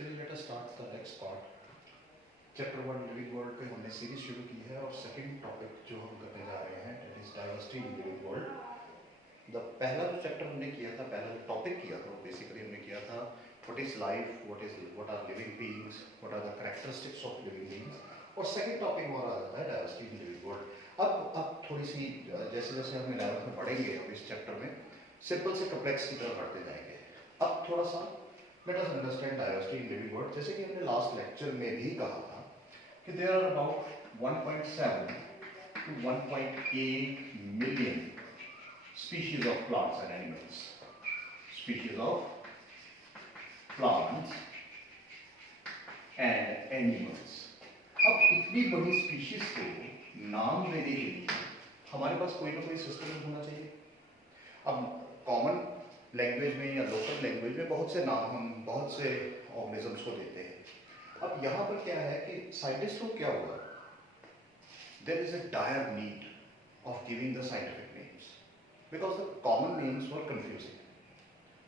चलिए let us start the next part. Chapter 1 living world पे हमने सीरीज शुरू की है और सेकंड टॉपिक जो हम करने जा रहे हैं that is diversity in living world. The पहला जो चैप्टर हमने किया था, पहला जो टॉपिक किया था, बेसिकली हमने किया था what is life, what are living beings, what are the characteristics of living beings. और सेकंड टॉपिक हमारा आ जाता है डाइवर्सिटी इन लिविंग वर्ल्ड। अब थोड़ी सी जैसे जैसे हम 11th में पढ़ेंगे अब इस चैप्टर में सिंपल से कॉम्प्लेक्स की तरफ बढ़ते जाएंगे। अब थोड़ा सा let us understand diversity in living world. जैसे कि हमने लास्ट लेक्चर में भी कहा था कि there are about 1.7 to 1.8 million species of plants and animals. Species of plants and animals. अब इतनी बड़ी स्पीशीज को नाम देने के लिए हमारे पास कोई ना कोई सिस्टम होना चाहिए। अब कॉमन लैंग्वेज में या लोकल लैंग्वेज में बहुत से नाम हम बहुत से ऑर्गेनिजम्स को देते हैं। अब यहाँ पर क्या है कि साइंटिस्ट को क्या हुआ, there is a dire need of giving the scientific names because the common names were confusing.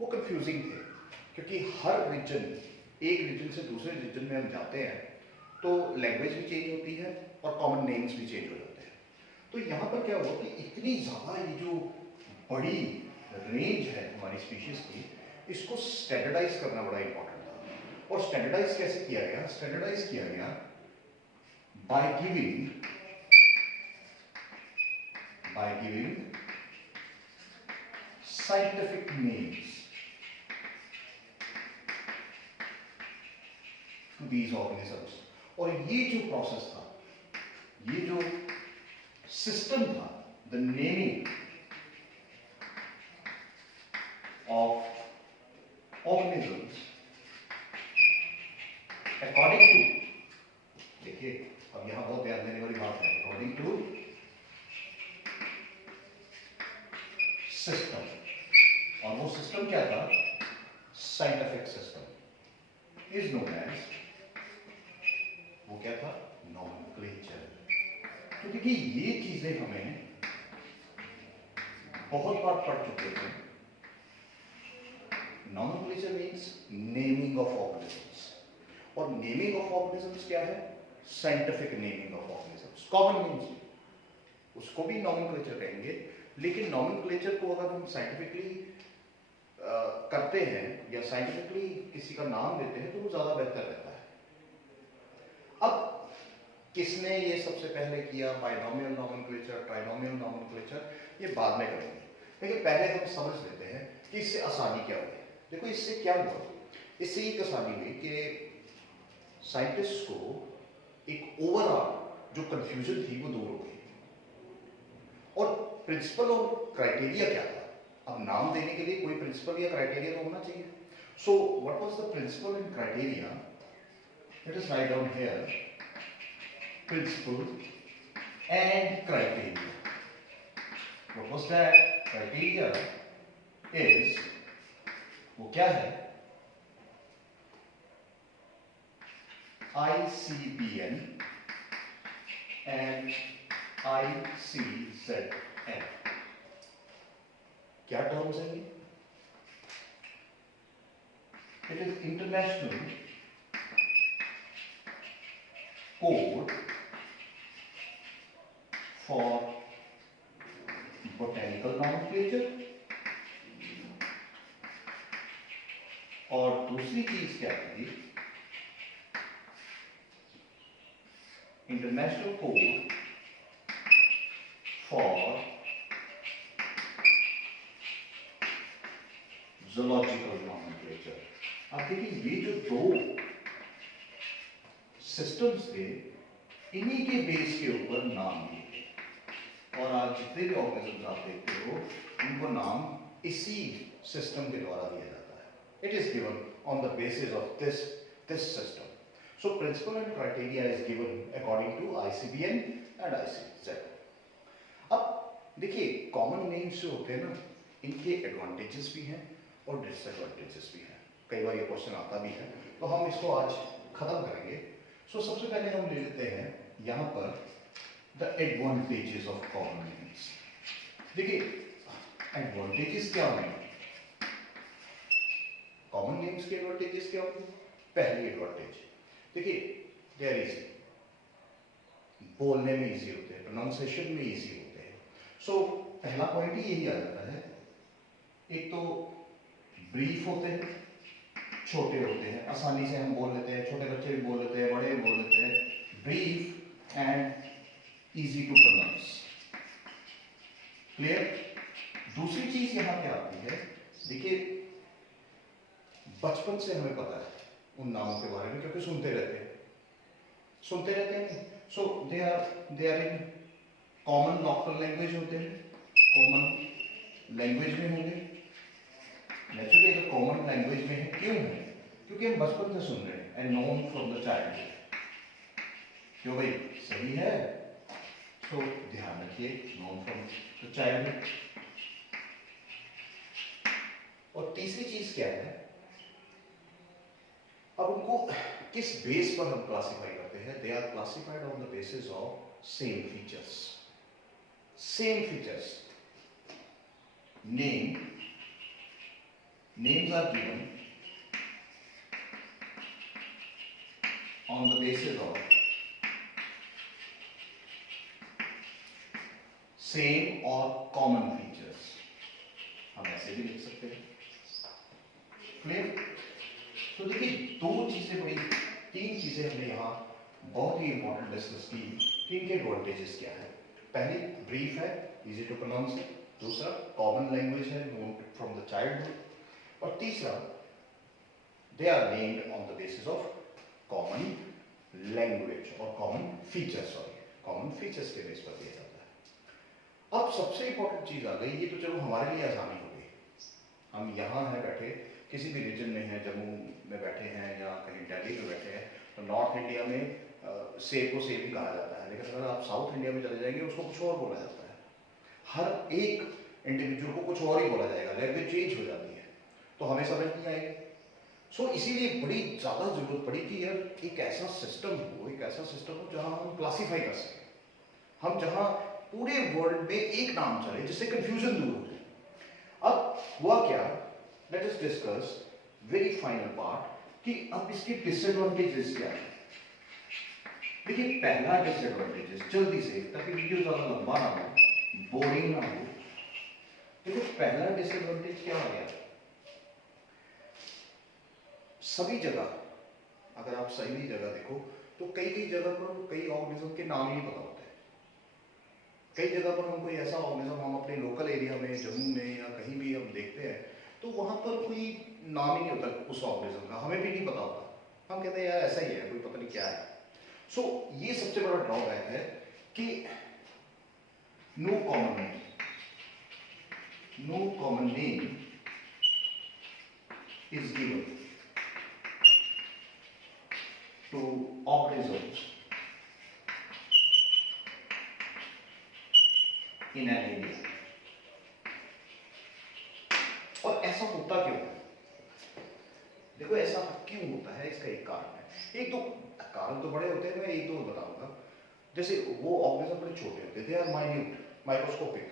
वो कंफ्यूजिंग थे क्योंकि हर रीजन, एक रीजन से दूसरे रीजन में हम जाते हैं तो लैंग्वेज भी चेंज होती है और कॉमन नेम्स भी चेंज हो जाते हैं। तो यहाँ पर क्या हुआ कि इतनी ज़्यादा ये जो बड़ी रेंज है हमारी स्पीशीज की, इसको स्टैंडर्डाइज करना बड़ा इंपॉर्टेंट था। और स्टैंडर्डाइज कैसे किया गया? स्टैंडर्डाइज किया गया by giving scientific names to these organisms. और ये जो प्रोसेस था, ये जो सिस्टम था, the naming of organisms according to, देखिए अब यहां बहुत ध्यान देने वाली बात है, according to सिस्टम। और वो सिस्टम क्या था? Scientific system is known as, वो क्या था? नॉमेनक्लेचर। तो देखिए ये चीजें हमें बहुत बार पढ़ चुके थे। Nomenclature means naming of organisms. और naming of organisms क्या है? Scientific naming of organisms. Common names, उसको भी nomenclature कहेंगे, लेकिन nomenclature को अगर हम scientifically करते हैं या scientifically किसी का नाम देते हैं तो वो ज़्यादा बेहतर रहता है। अब किसने ये सबसे पहले किया? Binomial nomenclature, trinomial nomenclature, ये बाद में करेंगे, लेकिन पहले हम समझ लेते हैं कि इससे आसानी क्या हुई। देखो इससे क्या हुआ, इससे एक आसानी हुई कि साइंटिस्ट को एक ओवरऑल जो कंफ्यूजन थी वो दूर हो गई। और प्रिंसिपल और क्राइटेरिया क्या था? अब नाम देने के लिए कोई प्रिंसिपल या क्राइटेरिया तो होना चाहिए। So what was the principle and criteria? Let us write down here principle and criteria. What was that? Criteria is, वो क्या है? ICBN and ICZN। क्या टर्म्स हैं ये? It is international code for botanical nomenclature. और दूसरी चीज क्या थी? International code for zoological nomenclature. अब देखिए ये जो दो सिस्टम्स थे, इन्हीं के बेस के ऊपर नाम दिए। और आज जितने भी ऑर्गेनिजम्स आप देखते हो उनको नाम इसी सिस्टम के द्वारा दिया जाता है। It is given on the basis of this system. So principle and criteria is given according to ICBN and ICZ. अब देखिए कॉमन नेम्स जो होते हैं ना, इनके एडवांटेजेस भी हैं और डिसएडवांटेजेस भी हैं। कई बार ये क्वेश्चन आता भी है, तो हम इसको आज खत्म करेंगे। सो सबसे पहले हम ले लेते हैं यहाँ पर the advantages of common names. देखिए एडवांटेजेस क्या होंगे? कॉमन नेम्स के एडवांटेजेस क्या होंगे? पहली एडवांटेज देखिए, दे आर इजी, बोलने में इजी होते हैं, प्रोनाउंसिएशन में इजी होते हैं। सो पहला पॉइंट ही यही आ जाता है, एक तो ब्रीफ होते हैं, छोटे होते हैं, आसानी से हम बोल लेते हैं, छोटे बच्चे भी बोल लेते हैं, बड़े भी बोल लेते हैं, brief and easy to pronounce. Clear? दूसरी चीज यहां क्या आती है, देखिए बचपन से हमें पता है उन नामों के बारे में, क्योंकि सुनते रहते हैं नहीं। So they are in common local language होते हैं, कॉमन लैंग्वेज में होंगे। नेचुरली अगर कॉमन लैंग्वेज में है, क्यों है? क्योंकि हम बचपन से सुन रहे हैं, and known from the childhood. क्यों भाई, सही है? सो ध्यान रखिए, नोन फ्रॉम द चाइल्डहुड। और तीसरी चीज क्या है, अब उनको किस बेस पर हम क्लासिफाई करते हैं? They are classified on the basis of same features. Same features, names are given on the basis of same or common features। हम ऐसे भी लिख सकते हैं। क्लियर? तो देखिए, तीन चीजें हमने यहाँ बहुत ही इंपॉर्टेंट डिस्कस की कि इनके एडवांटेजेस क्या है। पहली ब्रीफ है, इजी टू प्रोनाउंस है। दूसरा कॉमन लैंग्वेज है, नोन फ्रॉम द चाइल्डहुड। और तीसरा they are named on the basis of common language और कॉमन फीचर्स के बेस पर दिया जाता है। अब सबसे इंपॉर्टेंट चीज आ गई, ये तो चलो हमारे लिए आसानी हो गई, हम यहाँ हैं बैठे, किसी भी रीजन में हैं, जम्मू में बैठे हैं या कहीं दिल्ली में बैठे हैं, तो नॉर्थ इंडिया में सेब को सेब ही कहा जाता है, लेकिन अगर आप साउथ इंडिया में चले जाएंगे उसको कुछ और बोला जाता है। हर एक इंडिविजुअल को कुछ और ही बोला जाएगा, लैंग्वेज चेंज हो जाती है, तो हमें समझ नहीं आएगी। सो इसीलिए बड़ी ज़्यादा जरूरत पड़ी कि यार एक ऐसा सिस्टम हो जहाँ हम क्लासीफाई कर सकें, हम जहाँ पूरे वर्ल्ड में एक नाम चले जिससे कंफ्यूजन दूर हो जाए। अब हुआ क्या, let us discuss very final part कि अब इसके डिसएडवांटेजेस क्या है। देखिए, पहला डिसएडवांटेजेस जल्दी से, ताकि वीडियो ज्यादा लंबा ना हो, बोरिंग ना हो। देखो, पहला डिसएडवांटेज क्या हो गया, सभी जगह अगर आप सही जगह देखो तो कई जगह पर कई ऑर्गेनिज्म के नाम ही नहीं पता होते। कई जगह पर हम कोई ऐसा ऑर्गेनिज्म हम अपने लोकल एरिया में, जम्मू में या कहीं भी हम देखते हैं, तो वहां पर कोई नाम ही नहीं होता उस ऑर्गेनिज्म का, हमें भी नहीं पता होता। हम कहते हैं यार ऐसा ही है, कोई पता नहीं क्या है। सो ये सबसे बड़ा ड्रॉबैक है कि no common name is given to organisms in an area। और ऐसा होता क्यों है? देखो, ऐसा क्यों होता है, इसका एक कारण है। एक तो कारण तो बड़े होते हैं, मैं एक दो बताऊंगा। जैसे वो ऑर्गेनिज्म बड़े छोटे होते हैं, they are minute, microscopic,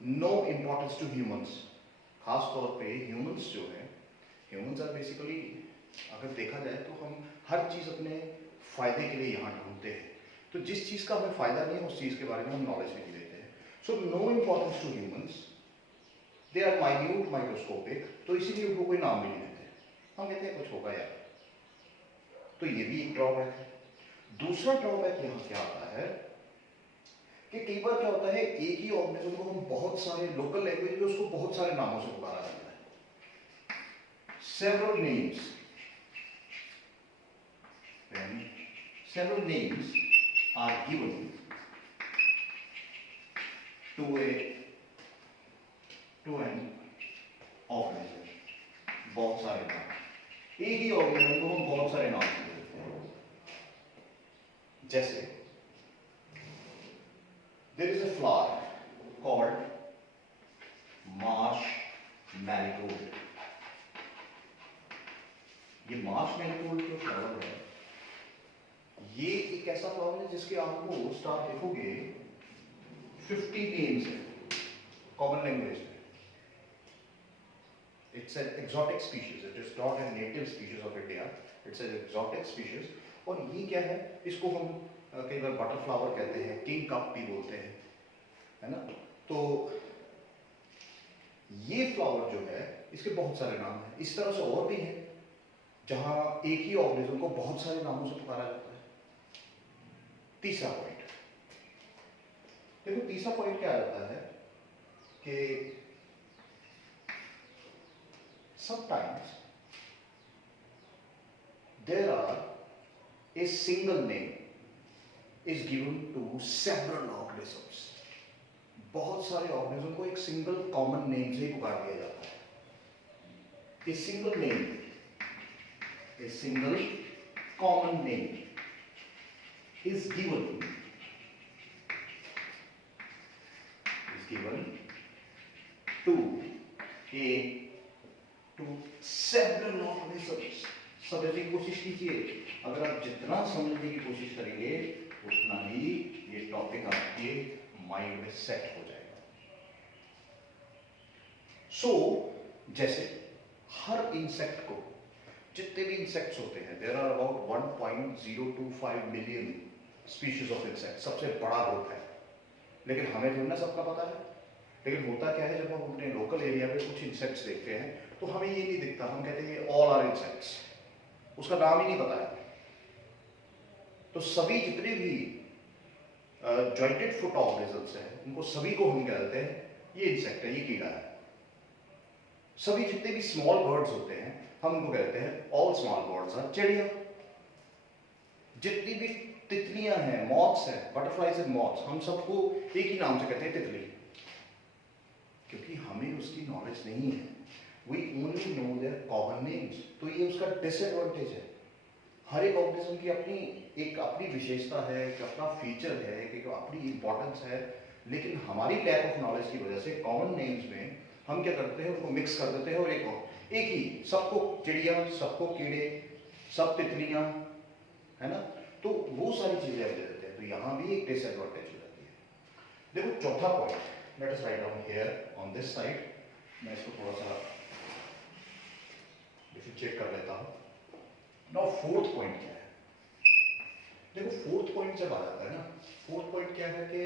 no importance to humans. खास तौर पे ह्यूमंस जो है, ह्यूमंस आर बेसिकली, अगर देखा जाए तो हम हर चीज अपने फायदे के लिए यहाँ ढूंढते हैं, तो जिस चीज का हमें फायदा नहीं है उस चीज के बारे में हम नॉलेज नहीं देते हैं। So no importance to humans, they are minute, microscopic, तो इसीलिए उनको कोई नाम भी नहीं देते, हम कहते हैं कुछ होगा यार। तो ये भी एक ड्रॉबैक है। दूसरा ड्रॉबैक यहाँ क्या आता है कि कई बार क्या होता है, एक ही ऑर्गेनिज्म को हम बहुत सारे लोकल लैंग्वेज में उसको बहुत सारे नामों से पुकारा जाता है, several names. When several names are given to an organism, बहुत सारे नाम, एक ही ऑर्गेनिज्म को हम बहुत सारे नाम देते हैं। जैसे there is a flower called marsh marigold। ये मार्श मैरीगोल्ड जो फ्लावर है, ये एक ऐसा फ्लावर है जिसके ऑलमोस्ट आप देखोगे 50 नेम्स है कॉमन लैंग्वेज में। It's an exotic species. It is not a native species of India. It's an exotic species. और ये क्या है, इसको हम कई बार बटरफ्लावर कहते हैं, किंग कप भी बोलते हैं, है ना। तो ये फ्लावर जो है इसके बहुत सारे नाम हैं। इस तरह से और भी हैं जहां एक ही ऑर्गेनिज्म को बहुत सारे नामों से पुकारा जाता है। तीसरा पॉइंट देखो, तीसरा पॉइंट क्या आता है कि sometimes there are a single name is given to several organisms. बहुत सारे ऑर्गेनिज्म को एक सिंगल कॉमन नेम से ही पुकार दिया जाता है। A single name, a single common name is given to several organisms. समझने की कोशिश कीजिए, अगर आप जितना समझने की कोशिश करेंगे उतना ही ये टॉपिक आपके माइंड में सेट हो जाएगा। जैसे हर इंसेक्ट को, जितने भी इंसेक्ट्स होते हैं, there are about 1.025 million species of insect, सबसे बड़ा ग्रुप है। लेकिन हमें थोड़ा ना सबका पता है। लेकिन होता क्या है, जब हम अपने लोकल एरिया में कुछ इंसेक्ट्स देखते हैं तो हमें ये नहीं दिखता, हम कहते हैं ऑल आर इंसेक्ट्स, उसका नाम ही नहीं पता है। तो सभी जितने भी जॉइंटेड फुट ऑर्गेनिजम्स हैं, उनको सभी को हम कहते हैं ये इंसेक्ट है, ये कीड़ा है। सभी जितने भी स्मॉल बर्ड्स होते हैं हम उनको कहते हैं ऑल स्मॉल बर्ड्स आर चिड़िया। जितनी भी तितलियां हैं, मॉथ्स हैं, बटरफ्लाइज एंड मॉथ्स, हम सबको एक ही नाम से कहते हैं तितली, क्योंकि हमें उसकी नॉलेज नहीं है। We only know their common names. तो ये उसका डिसएडवांटेज है। हर एक ऑर्गेनिज्म की अपनी विशेषता है, एक अपना फीचर है, एक अपनी इंपॉर्टेंस है। लेकिन हमारी लैक ऑफ नॉलेज की वजह से कॉमन नेम्स में हम क्या करते हैं, उनको मिक्स कर देते हैं और एक ही, सबको चिड़िया, सबको कीड़े, सब तितलियां, है ना। तो वो सारी चीजें हम दे देते हैं। तो यहाँ भी एक डिसएडवांटेज हो जाती है। देखो चौथा point, late us write down here on this side. मैं इसको थोड़ा सा चेक कर लेता हूं। नाउ फोर्थ पॉइंट क्या है? देखो फोर्थ पॉइंट जब आ जाता है ना, फोर्थ पॉइंट क्या है कि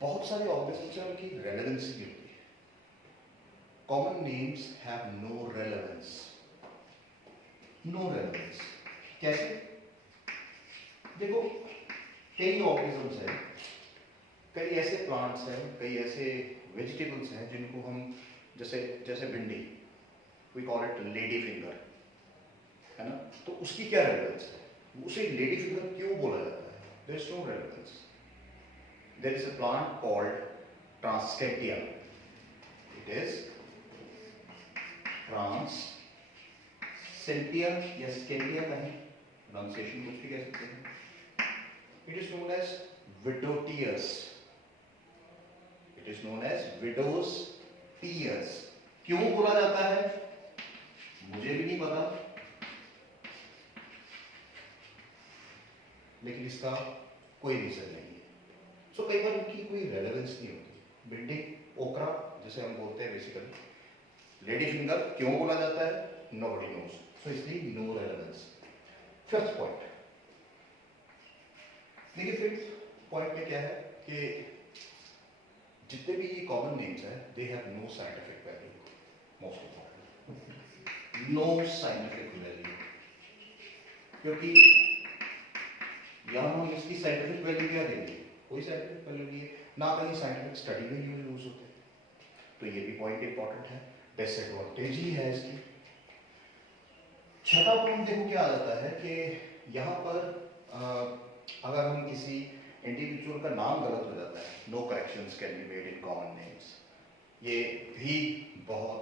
बहुत सारे ऑर्गेनिज्म्स हैं, उनकी रेलेवेंसी नहीं होती। Common names have no relevance. No relevance कैसे? देखो कई ऑर्गेनिज्म्स हैं, कई ऐसे प्लांट्स हैं, कई ऐसे वेजिटेबल्स हैं जिनको हम जैसे भिंडी, we call it lady finger, है ना। तो उसकी क्या रेलेवेंस है? उसे लेडी फिंगर क्यों बोला जाता है? There is no relevance. There is a plant called tradescantia. It is tradescantia या स्केटिया कहें, प्रोनाउंसिएशन कुछ भी कह सकते हैं। इट इज नोन एज विडोटियस। It is known as widow's tears. क्यों बोला जाता है मुझे भी नहीं पता, लेकिन इसका कोई रीजन नहीं है। सो कई बार इनकी कोई रेलेवेंस नहीं होती। भिंडी, ओकरा जैसे हम बोलते हैं, बेसिकली लेडी फिंगर क्यों बोला जाता है, नोबडी नोज। सो इसलिए नो रेलेवेंस। फिफ्थ पॉइंट देखिए, फिफ्थ पॉइंट में क्या है कि जितने भी ये कॉमन नेम्स हैं, they have no scientific value. Most important, no scientific value. क्योंकि यहां हम इसकी साइंटिफिक वैल्यू क्या देंगे? कोई साइंटिफिक वैल्यू नहीं है, ना कहीं साइंटिफिक स्टडी में यूज होते हैं। तो ये भी पॉइंट इंपॉर्टेंट है, डिसएडवांटेज ही है इसकी। छठा पॉइंट देखो क्या आ जाता है कि यहाँ पर अगर हम किसी इंडिविजुअल का नाम गलत हो जाता है, no corrections can be made in common names. ये भी बहुत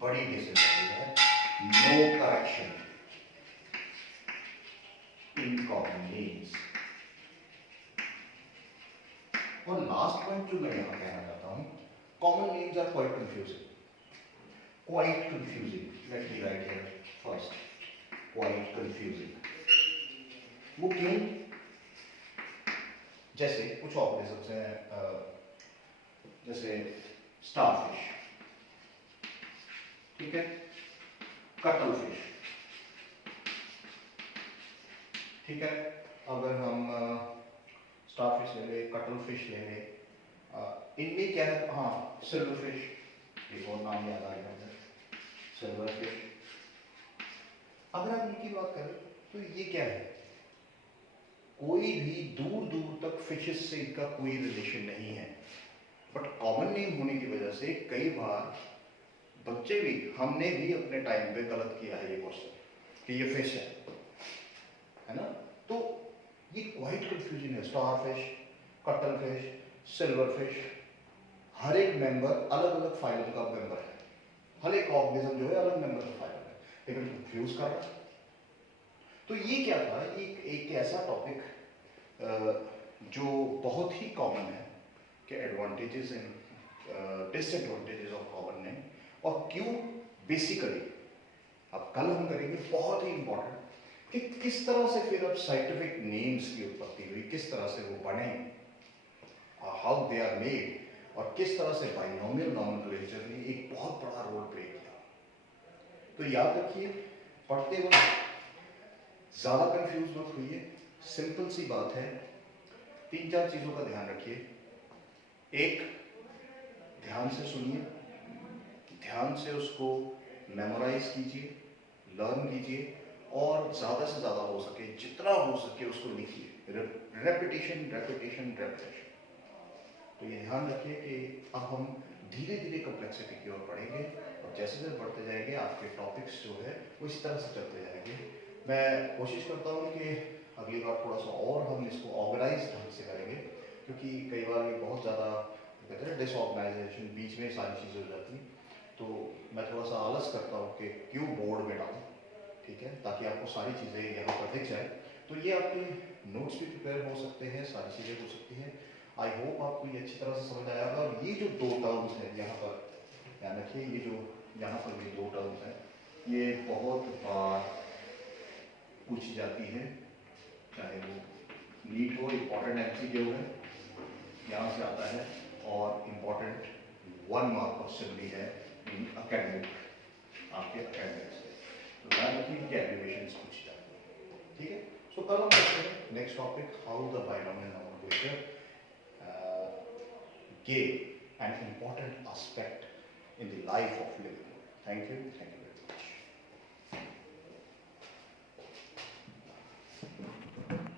बड़ी डिसएडवांटेज है, no correction in common names. और लास्ट पॉइंट जो मैं यहाँ कहना चाहता हूँ, common names are quite confusing. Quite confusing, let me write here first, quite confusing. वो क्यों? जैसे कुछ ऑर्गेनिजम्स हैं, जैसे स्टारफिश, ठीक है, कटल फिश, ठीक है। अगर हम स्टार फिश ले लें, कटल फिश ले लें, इनमें क्या है, हाँ सिल्वर फिश, एक और नाम याद आ गया मुझे, सिल्वर फिश। अगर आप इनकी बात करें तो ये क्या है, कोई भी दूर दूर तक फिशेस से इनका कोई रिलेशन नहीं है, बट कॉमन नेम होने की वजह से कई बार बच्चे भी, हमने भी अपने टाइम पे गलत किया है ये क्वेश्चन कि ये फिश है ना। तो ये क्वाइट कंफ्यूजन है। Starfish, cuttlefish, silverfish, हर एक मेंबर अलग अलग फाइलम का मेंबर है, हर एक ऑर्गेनिज्म जो है अलग मेंबर का फाइलम है, लेकिन कंफ्यूज कर रहा है। तो ये क्या था, ये एक ऐसा टॉपिक जो बहुत ही कॉमन है कि advantages and disadvantages of common name, और क्यों बेसिकली अब कल हम करेंगे, बहुत ही इंपॉर्टेंट कि किस तरह से फिर अब साइंटिफिक नेम्स की उत्पत्ति हुई, किस तरह से वो बने, हाउ दे आर मेड, और किस तरह से बाइनोमियल नॉमेनक्लेचर ने एक बहुत बड़ा रोल प्ले किया। तो याद रखिए, पढ़ते वक्त ज्यादा कंफ्यूज मत होइए, सिंपल सी बात है, 3-4 चीजों का ध्यान रखिए। एक, ध्यान से सुनिए, ध्यान से उसको मेमोराइज कीजिए, लर्न कीजिए, और ज्यादा से ज्यादा हो सके, जितना हो सके उसको लिखिए, रेपिटेशन रेपिटेशन रेपिटेशन। तो ये ध्यान रखिए कि अब हम धीरे धीरे कॉम्प्लेक्सिटी की ओर बढ़ेंगे, और जैसे जैसे बढ़ते जाएंगे आपके टॉपिक्स जो है वो इस तरह से चलते जाएंगे। मैं कोशिश करता हूँ कि अगली बार थोड़ा सा और हम इसको ऑर्गेनाइज ढंग से करेंगे, क्योंकि कई बार ये बहुत ज़्यादा कहते हैं डिसऑर्गेनाइजेशन, बीच में सारी चीज़ें हो जाती हैं। तो मैं थोड़ा सा आलस करता हूँ कि क्यों बोर्ड में डालूँ, ठीक है, ताकि आपको सारी चीज़ें यहाँ पर दिख जाए। तो ये आपके नोट्स भी प्रिपेयर हो सकते हैं, सारी चीज़ें हो सकती हैं। आई होप आपको ये अच्छी तरह से समझ आया होगा। और ये जो 2 टर्म्स हैं यहाँ पर, ध्यान रखिए, ये जो यहाँ पर ये 2 टर्म्स हैं, ये बहुत बार पूछी जाती है, चाहे वो नीट हो, इम्पॉर्टेंट एमसीक्यू है, यहाँ से आता है, और इम्पॉर्टेंट 1 मार्क क्वेश्चन भी है इन अकेडमिक, आपके अकेडमिक से। तो ध्यान रखिए कि एब्रिविएशंस पूछी जाती है, ठीक है। सो कल हम देखते हैं next topic, how the binomial nomenclature gave an important aspect in the life of living. Thank you. Thank you.